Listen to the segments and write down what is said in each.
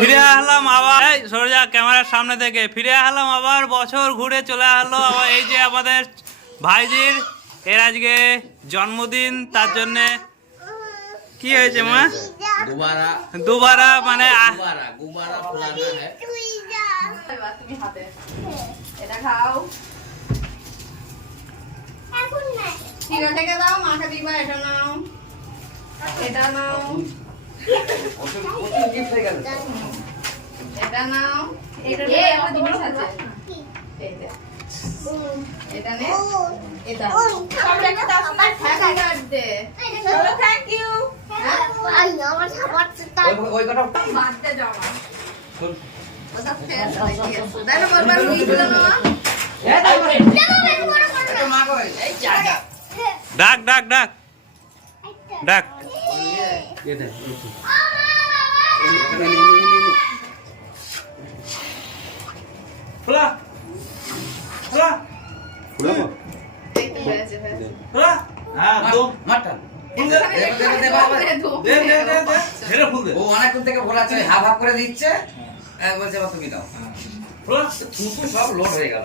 ফিরে আসলাম আবার। সরজা ক্যামেরার সামনে থেকে। ফিরে আসলাম আবার বছর ঘুরে চলে আসলো। আবার এই যে আমাদের ভাইজির এর আজকে জন্মদিন তার জন্যে কি হয়েছে মা? দুবারা মানে খাও। থেকে দাও মাকে দিবা এটা নাও। এটা নাও। এটা নাও। এটা জিনিস আছে এটা নে। এটা। হ্যাপি বার্থডে থ্যাংক ইউ দেখো বলবার লিখে দাও ডাক ডাক ডাক। ডাক। খোলা। হ্যাঁ দম ও অনেকক্ষণ থেকে ভোলা হাফ হাফ করে দিচ্ছে। বলছে এবার তুমি দাও। সব লোড হয়ে গেল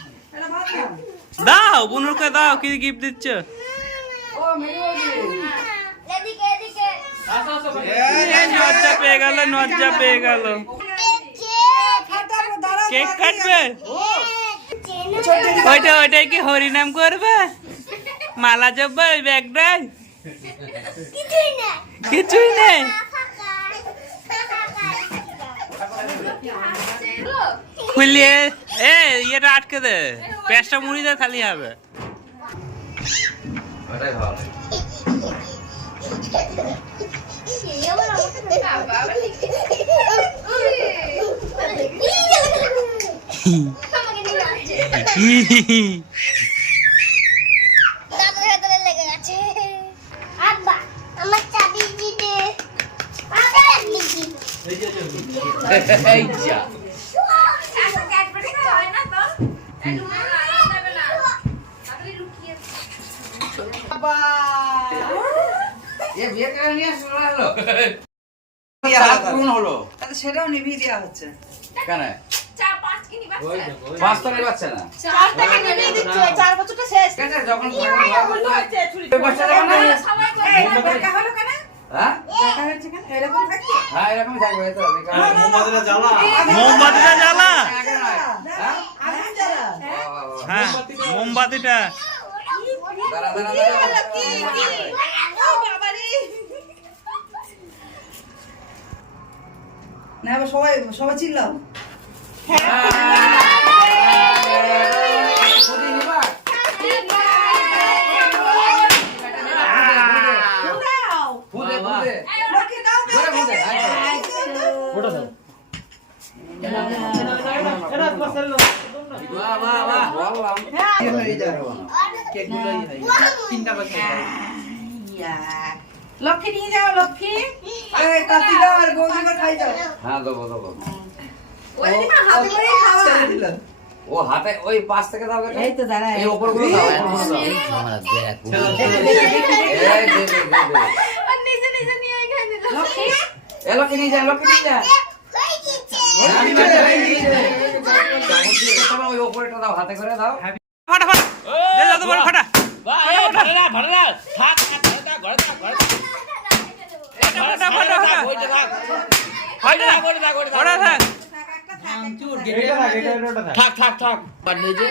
দাও বুনুকে দাও কি গিফট দিচ্ছ? নজ্জা পেয়ে গেল নজ্জা পেয়ে গেল? কেক কাটবে? ওইটা ওইটাই কি হরিনাম করবে? মালা জপবে ওই ব্যাগটাই কিছুই নেই? খুলিয়ে এ ইয়েটা আটকে দে প্যাঁচটা মুড়ি দে খালি হবে। আমার চাবি দিতে এই যা। এ বিয়ে করে নিয়ে আসলো না হলো? রাত পূরণ হলো। তাহলে সেটাও নিভিয়ে দেওয়া হচ্ছে। কেন? হ্যাঁ? হচ্ছে কেন? হ্যাঁ। মোমবাতিটা জ্বালা। হ্যাঁ? হ্যাঁ মোমবাতিটা দাঁড়া, দাঁড়া, দাঁড়া। না সবাই সবাই চিল্লাও খুদে। বাহ, বাহ, বাহ, বললাম। লক্ষ্মী নিয়ে যাও লক্ষ্মী এই কাতিলা আর বৌদিকে খাই যাও হ্যাঁ, দেবো, দেবো। ওই দিন হাতে করে খাওয়া ও হাতে ওই পাশ থেকে দাও এই তো দাঁড়া এই ওপরগুলো দাও, দাও। এই। আর নিজে নিজে নিয়ে খাই লক্ষ্মী এ, লক্ষ্মী নিয়ে যা, লক্ষ্মী নিয়ে যা। হ্যাঁ, নিয়ে যা, এই, নিয়ে যা। চামচ দিয়ে, ওপরেরটা দাও, হাতে করে দাও। ফাটা ফাটা। দে যত বড় ফাটা। ভরে দাও থাক থাক ঘরে থাক ঘরে থাক ফাটা ফাটা। ফাটা ওইটা থাক। ফাটা। ওইটা থাক ওইটা থাক ফাটা থাক। থাক থাক থাক। বাদ নিজে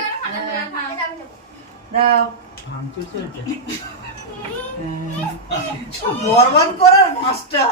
দাও। বরবাদ করার মাস্টার।